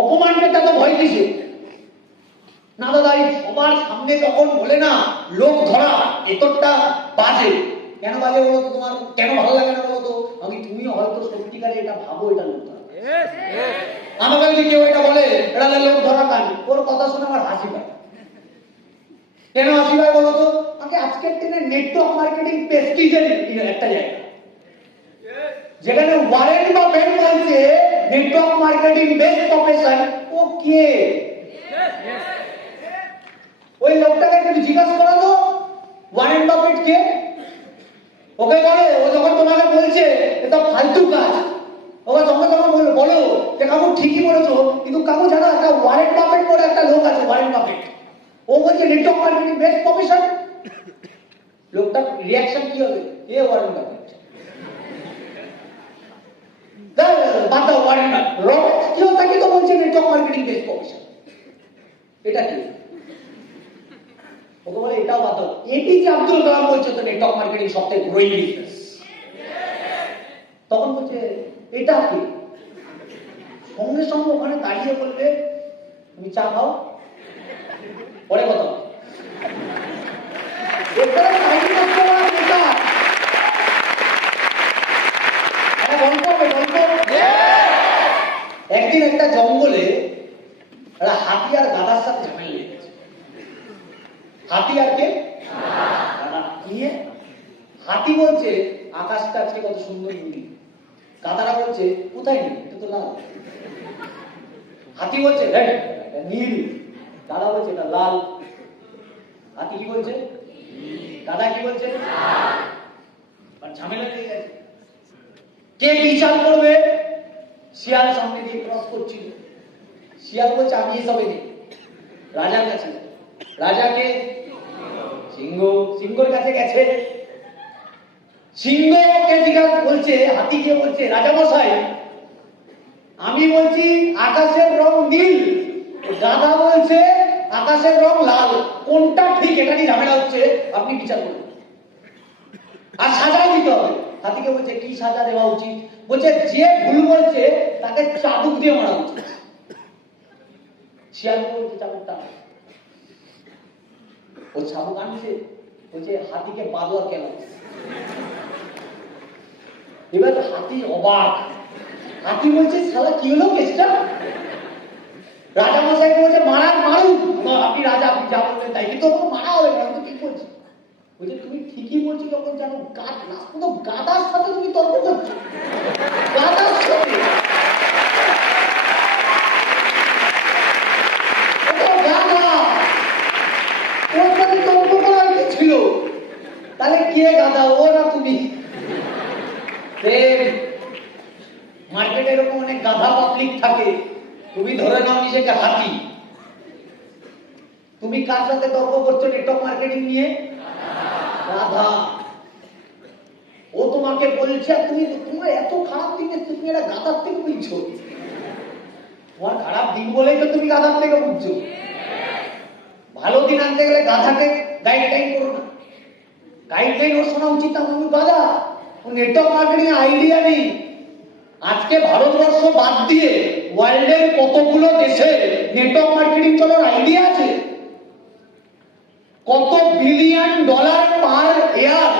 অপমান পেতে তো ভয় কিসে? না দাদা, এই সবার সামনে যখন বলে না লোক ধরা এতটা বাজে, কেন বাজে বলো তো? তোমার কেন ভালো লাগে না বলো তো? তুমিও হয়তো সত্যিকারে এটা ভাবো, এটা লোক ধরা। আমাকে যদি কেউ এটা বলে এটা লোক ধরা কাজ, ওর কথা শুনে আমার হাসি পায়। কেন হাসি পায় বলো তো? আজকের দিনে নেটওয়ার্ক মার্কেটিং প্রেস্টিজের একটা জায়গা, যেখানে ওয়ারেন বাফেট বলছে নেটওয়ার্ক মার্কেটিং বেস্ট প্রফেশন। ও কে? ওই লোকটাকে তুমি জিজ্ঞাসা করো তো ওয়ারেন বাফেট কে? ওকে বলো, ও যখন তোমাকে বলছে এটা ফালতু কাজ, ওকে সঙ্গে সঙ্গে বলো যে কাকু ঠিকই বলেছো, কিন্তু কাকু জানো একটা ওয়ারেন বাফেট বলে একটা লোক আছে, ওয়ারেন বাফেট, ও বলছে নেটওয়ার্ক মার্কেটিং বেস্ট প্রফেশন। লোকটার রিয়াকশন কি হবে? এ ওয়ারেন বাফেট, বাদ দাও ওয়ারেন বাফেট, রবার্ট কিওসাকি তো বলছে নেটওয়ার্ক মার্কেটিং বেস্ট প্রফেশন। এটা কি? ওকে বলে এটাও বাদ দাও, এপিজে আব্দুল কালাম বলছে তো নেটওয়ার্ক মার্কেটিং সবথেকে গ্রোইং বিজনেস। তখন বলছে এটা কি? সঙ্গে সঙ্গে ওখানে দাঁড়িয়ে বলবে তুমি চা খাও, পরে কথা। একদিন একটা জঙ্গলে একটা হাতি আর গাধার সাথে ঝামেলা লেগেছে। হাতি আর কে? গাধা। নিয়ে হাতি বলছে আকাশটা আজকে কত সুন্দর নীল, গাধারা বলছে কোথায় নীল, এটা তো লাল। হাতি বলছে নীল, গাধা বলছে এটা লাল। হাতি কি বলছে? গাধা কি বলছে? ঝামেলা লেগে গেছে। কে বিচার করবে? শিয়াল সামনে দিয়ে ক্রস করছিল, শিয়াল বলছে আমি এসব এনে রাজার কাছে। রাজাকে সিংহ, সিংহর কাছে গেছে। সিংহকে জিজ্ঞাসা বলছে, হাতিকে বলছে রাজা মশাই আমি বলছি আকাশের রং নীল, গাধা বলছে আকাশের রং লাল, কোনটা ঠিক? এটা নিয়ে ঝামেলা হচ্ছে, আপনি বিচার করুন আর সাজাও দিতে হবে। হাতিকে বলছে কি সাজা দেওয়া উচিত? বলছে যে ভুল বলছে তাকে চাবুক দিয়ে মারা উচিত। শিয়াল বলছে চাবুকটা, ও চাবুক আনছে, বলছে হাতিকে বাদোয়ার কেন? এবার হাতি অবাক। হাতি বলছে শালা কি হলো কেসটা? রাজা মশাইকে বলছে মারার মারুক, আপনি রাজা, আপনি যা বলবেন তাই, কিন্তু ওকে মারা হবে না। আমি তো ঠিক বলছি। বলছে তুমি ঠিকই বলছো যখন জানো গাধার সাথে তুমি তর্ক করছো, গাধার সাথে। ওর সাথে তর্ক করার কি ছিল? তাহলে কে গাধা, ও না তুমি? মার্কেটে এরকম অনেক গাধা পাবলিক থাকে, তুমি ধরে নাও নিজেকে হাতি। তুমি কার সাথে তর্ক করছো নেটওয়ার্ক মার্কেটিং নিয়ে? গাধা। ও তোমাকে বলছে তুমি, তোমার এত খারাপ দিনে তুমি এটা গাধার থেকে বুঝছো। তোমার খারাপ দিন বলেই তো তুমি গাধার থেকে বুঝছো। ভালো দিন আনতে গেলে গাধাকে গাইডলাইন করো না, গাইডলাইন ওর শোনা উচিত না। তুমি গাধা, ও নেটওয়ার্ক মার্কেটিং আইডিয়া নেই। আজকে ভারতবর্ষ বাদ দিয়ে ওয়ার্ল্ডের কতগুলো দেশে নেটওয়ার্ক মার্কেটিং চলার আইডিয়া আছে? কত বিলিয়ন ডলার পার ইয়ার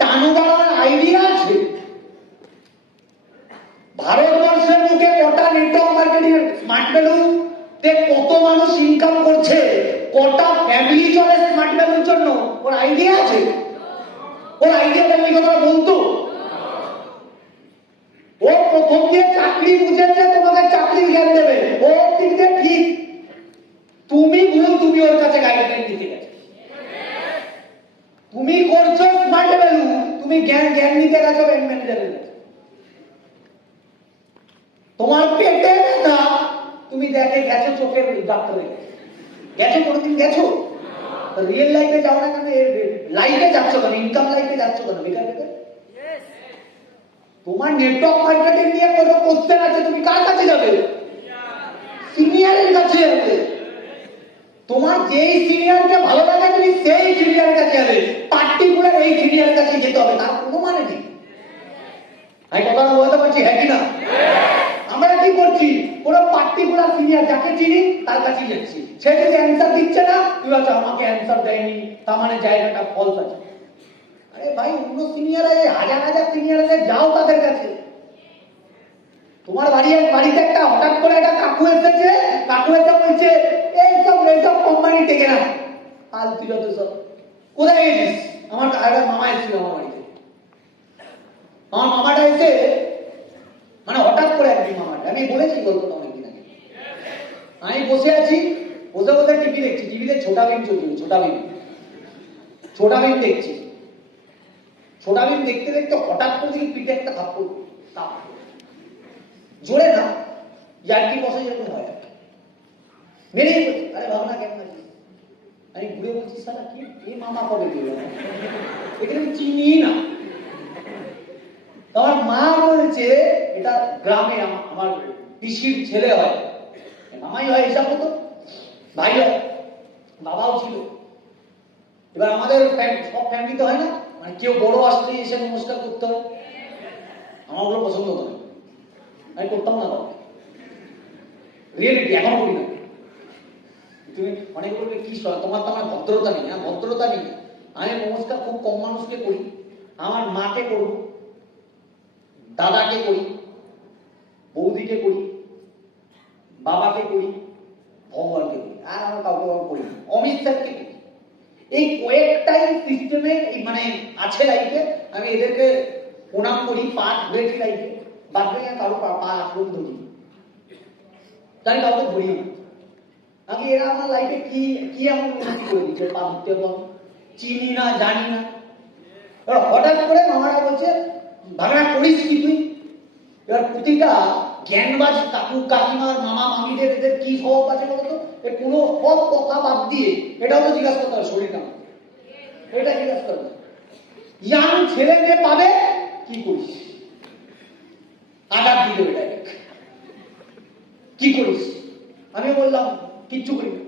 টার্নওভার আইডিয়া আছে? ভারতবর্ষের মুখে কটা নেটওয়ার্ক মার্কেটিং স্মার্ট ভ্যালু তে কত মানুষ ইনকাম করছে, কটা ফ্যামিলি চলে স্মার্ট ভ্যালুর জন্য, ওর আইডিয়া আছে? ওর আইডিয়া থাকলে কথা বলতো। ও প্রথম দিয়ে চাকরি বুঝেছে, তোমাকে চাকরি জ্ঞান দেবে, ও ঠিক ঠিক। তুমি ভুল, তুমি ওর কাছে গাইডলাইন দিতে গেছো। তুমি করছো স্মার্ট ভ্যালু, তুমি জ্ঞান নিতে গেছো ব্যাংক ম্যানেজারের কাছে। তোমার পেটে ব্যথা, তুমি দেখে গেছো চোখের ডাক্তারের কাছে। গেছো কোনোদিন? গেছো? রিয়েল লাইফে যাও না কেন? লাইফে যাচ্ছ কেন? ইনকাম লাইফে যাচ্ছ কেন? বেকার বেকার। তোমার নেটওয়ার্ক মার্কেটিং নিয়ে কোনো কোশ্চেন আছে, তুমি কার কাছে যাবে? সিনিয়রের কাছে যাবে। তোমার যেই সিনিয়রকে ভালো লাগে তুমি সেই সিনিয়রের কাছে যাবে, পার্টিকুলার এই সিনিয়রের কাছে যেতে হবে, তার কোনো মানে নেই। আমি কথা বলতে পারছি, হ্যাঁ কি না? আমরা কি করছি? কোনো পার্টিকুলার সিনিয়র যাকে চিনি তার কাছেই যাচ্ছি, সে যদি অ্যান্সার দিচ্ছে না তুই বলছো আমাকে অ্যান্সার দেয়নি, তার মানে জায়গাটা ফলস আছে। আরে ভাই অন্য সিনিয়র আছে, হাজার হাজার সিনিয়র আছে, যাও তাদের কাছে। তোমার বাড়িতে একটা হঠাৎ করে একটা কাকু এসেছে, কাকু এসে বলছে এইসব কোম্পানি টেকে না, ফালতু যত সব। কোথায় গেছিস? আমার মামা এসেছিল আমার বাড়িতে। আমার মামাটা এসে মানে হঠাৎ করে একদিন মামাটা, আমি বলেছি গল্পটা অনেকদিন আগে, আমি বসে আছি, বসে বসে টিভি দেখছি, টিভিতে ছোটা ভীম চলছিল, ছোটা ভীম দেখছি। ছোটা ভীম দেখতে দেখতে হঠাৎ করে দেখি পিঠে একটা থাপ্পড়, জোরে না, ইয়ার্কি বসে যেরকম হয় মেরে। আরে ভাবনা কেমন আছিস? আমি ঘুরে বলছি সারা কি এই মামা কবে গেল, এটা আমি চিনি না। আমার মা বলছে এটা গ্রামে আমার পিসির ছেলে হয়, মামাই হয়, হিসাব মতো ভাই হয়, বাবাও ছিল। এবার আমাদের সব ফ্যামিলিতে হয় না, মানে কেউ বড় আসলে এসে নমস্কার করতে হয়, আমার ওগুলো পছন্দ করে, আমি করতাম না বাবা, রিয়েলিটি এখন করি না। তুমি অনেক বলবে কি তোমার তো আমার ভদ্রতা নেই, হ্যাঁ ভদ্রতা নেই, আমি নমস্কার খুব কম মানুষকে করি, আমার মাকে করবো, দাদাকে করি, বৌদিকে করি, বাবাকে করি, ভগবানকে করি, আর আমার কাউকে করি না, অমিত স্যারকে করি। এই কয়েকটাই সিস্টেমে মানে আছে লাইফে, আমি এদেরকে প্রণাম করি, পা ধরেছি লাইফে, বাদ দিয়ে কারো পা আক্রমণ ধরি, তাই কাউকে ধরি না। আমি এরা আমার লাইফে কি কি এমন উন্নতি করে দিচ্ছে, পা ধরতে হবে, চিনি না, জানি না। এবার হঠাৎ করে মামারা বলছে ভাগনা করিস কি তুই? এবার প্রতিটা জ্ঞানবাজ কাকু কাকিমার মামা মামিদের এদের কি স্বভাব আছে বলতো, কোনো সব কথা বাদ দিয়ে এটাও তো জিজ্ঞাসা করতে হবে, শরীর কেমন, এটা জিজ্ঞাসা করবে। ইয়াং ছেলে মেয়ে পাবে কি করিস, আঘাত দিল এটা কি করিস, আমি বললাম কিচ্ছু করি না।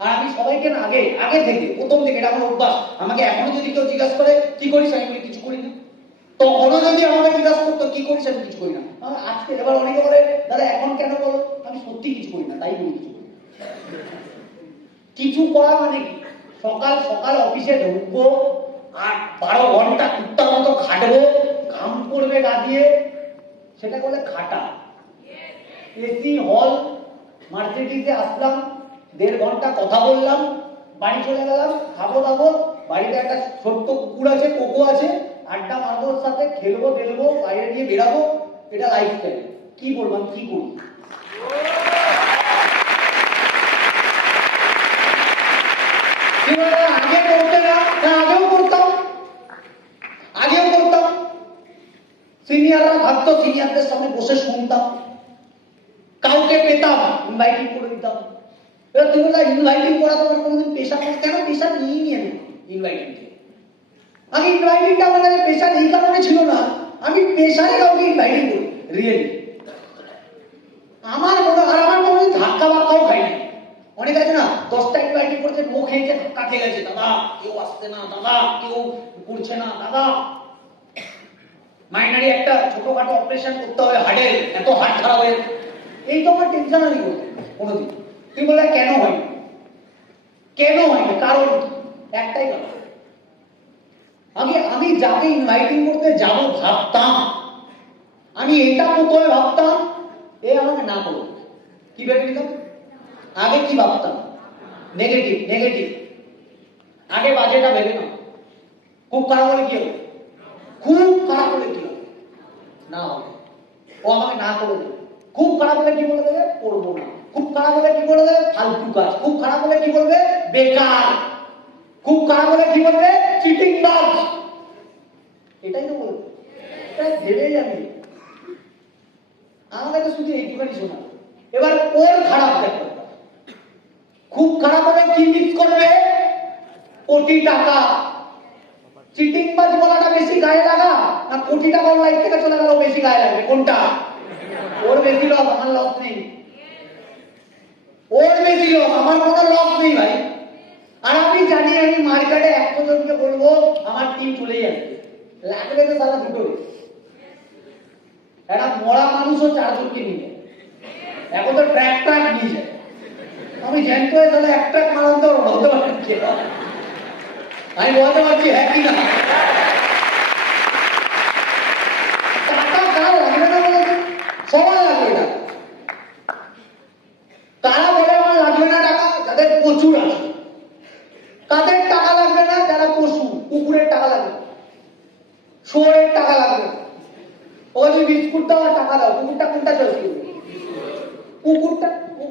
আর আমি সবাইকে না আগে থেকে প্রথম থেকে এটা আমার অভ্যাস, আমাকে এখনো যদি কেউ জিজ্ঞাসা করে কি করিস, আমি বলি কিছু করি না। তখনও যদি আমাকে জিজ্ঞাসা করতো কি করিস, আমি কিছু করি না। আজকে এবার অনেকে বলে দাদা এখন কেন বলো, আমি সত্যি কিছু করি না, তাই বলি কিছু করি না। কিছু করা মানে কি, সকাল সকাল অফিসে ঢুকবো আর 12 ঘন্টা কুত্তার মতো খাটবো, ঘাম পড়বে গা দিয়ে, সেটা বলে খাটা। এসি হল মার্সিডিজে আসলাম, 1.5 ঘন্টা কথা বললাম, বাড়ি চলে গেলাম, খাবো দাবো, বাড়িতে একটা ছোট্ট কুকুর আছে, কোকো আছে, আড্ডা মারবো, ওর সাথে খেলবো বেরবো, বাইরে দিয়ে বেরাবো, এটা লাইফস্টাইল। কি বলবো আমি কি করি? আগে করতে না, আগেও করতাম। সিনিয়ররা ভাবতো, সিনিয়রদের সামনে বসে শুনতাম, কাউকে পেতাম ইনভাইটিং করে দিতাম। এবার তুমি বললা ইনভাইটিং করা তোমার কোনোদিন পেশা, কেন পেশা নিয়েই আমি ইনভাইটিং থেকে। আমি ইনভাইটিংটা আমার কাছে পেশা এই কারণে ছিল না, আমি পেশায় কাউকে ইনভাইটিং করি রিয়েলি। আমার কোনোদিন ধাক্কা বাক্কাও খাইনি। অনেক আছে না 10টা ইনভাইটিং করছে, নো খেয়েছে, ধাক্কা খেয়ে গেছে, দাদা কেউ আসছে না, দাদা কেউ করছে না, দাদা মাইনারি একটা ছোটখাটো অপারেশন করতে হবে হার্টের, এত হার্ট খারাপ হয়ে, এই তো আমার টেনশন আমি করতে কোনোদিন। তুই বলে কেন হয় না, কারণ একটাই কারণ, আমি যাকে ইনভাইটিং করতে যাব ভাবতাম, আমি এটা প্রথমে ভাবতাম এ আমাকে না করবে, কি ভেবে নিতাম আগে, কি ভাবতাম নেগেটিভ, আগে বাজেটা ভেবে না, খুব খারাপ হলে কি হবে, খুব খারাপ হলে কি হবে, না হবে, ও আমাকে না করে দেবে। খুব খারাপ হলে কি বলে দেবে, করবো না। খুব খারাপ হলে কি বলে দেবে, ফালতু কাজ। খুব খারাপ হলে কি বলবে, বেকার। খুব খারাপ হলে কি বলবে, চিটিং বাজ। এটাই তো বলবে, এটা ভেবেই আমি আমাকে শুধু এইটুখানি শোনা। এবার ওর খারাপ দেখো, খুব খারাপ হলে কি মিস করবে, কোটি টাকা। চিটিং বাজ বলাটা বেশি গায়ে লাগা না কোটি টাকা লাইফ থেকে চলে গেল বেশি গায়ে লাগবে, কোনটা? ওর বেশি লস, আমার লস নেই। ওর বেশি লস, আমার কোনো লস নেই ভাই। আর আমি জানি আমি মার্কেটে 100 জনকে বলবো আমার টিম চলেই আসবে, লাগবে তো সারা দুটো। একটা মরা মানুষও 4 জনকে নিবে, এখন তো ট্র্যাক নিয়ে যায়। আমি জ্যান্ত হয়ে তাহলে এক ট্র্যাক মারান তো বলতে পারছি, আমি বলতে পারছি হ্যাঁ কি না। টাকা কার লাগবে না বলতে? সবার লাগবে না। তারা বলে আমার লাগবে না টাকা যাদের প্রচুর আছে। কাদের টাকা লাগবে না? যারা পশু, কুকুরের টাকা লাগবে, শুয়োরের টাকা লাগবে। ওকে তুমি বিস্কুট দাও আর টাকা দাও, কুকুরটা কোনটা চয়েস করবে? কুকুরটা,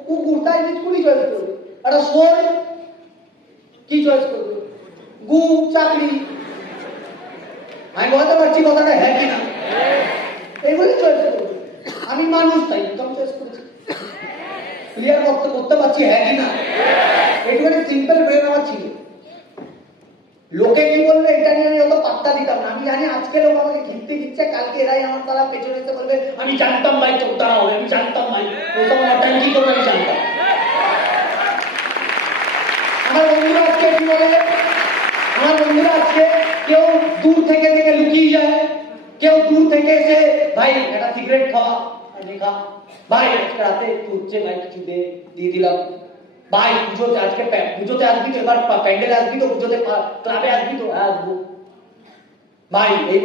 কুকুর তাই বিস্কুটই চয়েস করবে। আর শুয়োর কি চয়েস করবে? গু, চাকরি। আমি বলতে পারছি কথাটা হ্যাঁ কিনা? এইগুলি চয়েস করবে। আমি মানুষ তাই ইনকাম চয়েস করেছি। ক্লিয়ার করতে পারছি হ্যাঁ কিনা? এইটুখানি সিম্পল ব্রেন আমার ছিল। লোকে কি বলবে এটা নিয়ে আমি অত পাত্তা দিতাম না। আমি জানি আজকে লোক আমাকে ঘিরতে দিচ্ছে, কালকে এরাই আমার তারা পেছনে এসে বলবে আমি জানতাম ভাই চোখ দ্বারা হবে, আমি জানতাম ভাই ওসব আমার টাইম কি করবে আমি জানতাম। আমার বন্ধুরা আজকে কি বলে, আমার বন্ধুরা আজকে কেউ দূর থেকে লুকিয়ে যায়, কেউ দূর থেকে এসে ভাই একটা সিগারেট খাওয়া দেখা, ভাই রাতে একটু হচ্ছে ভাই কিছু দিয়ে দিলাম, ভাই পুজোতে আজকে পুজোতে আসবি তো, এবার প্যান্ডেলে আসবি তো, পুজোতে ক্লাবে আসবি তো, আসবো ভাই এই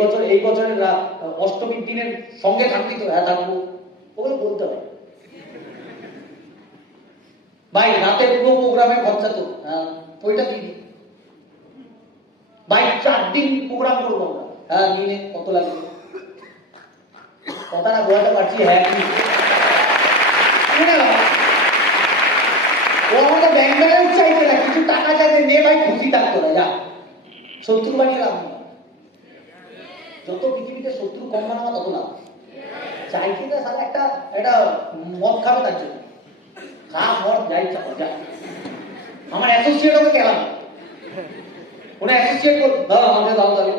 বছরের অষ্টমীর দিনের সঙ্গে থাকবি তো, হ্যাঁ থাকবো, ওগুলো বলতে হবে। ভাই রাতের পুরো প্রোগ্রামে খরচা তো, হ্যাঁ ওইটা দিয়ে দিই। ভাই 4 দিন প্রোগ্রাম করবো আমরা, হ্যাঁ দিনে কত লাগবে? কথাটা বোঝাতে পারছি হ্যাঁ কি? ও আমাদের ব্যাংক ব্যালেন্স চাইছে না, কিছু টাকা চাইছে, নে ভাই খুশি থাকতো না, যা শত্রু বানিয়ে লাভ না। যত পৃথিবীতে শত্রু কম বানাবা তত লাভ। চাইছে না সারা একটা মদ খাবে তার জন্য, খা মদ যাই চাপা যা। আমার অ্যাসোসিয়েট ওকে কেলাম, ওরা অ্যাসোসিয়েট করবে আমাকে দাও তাহলে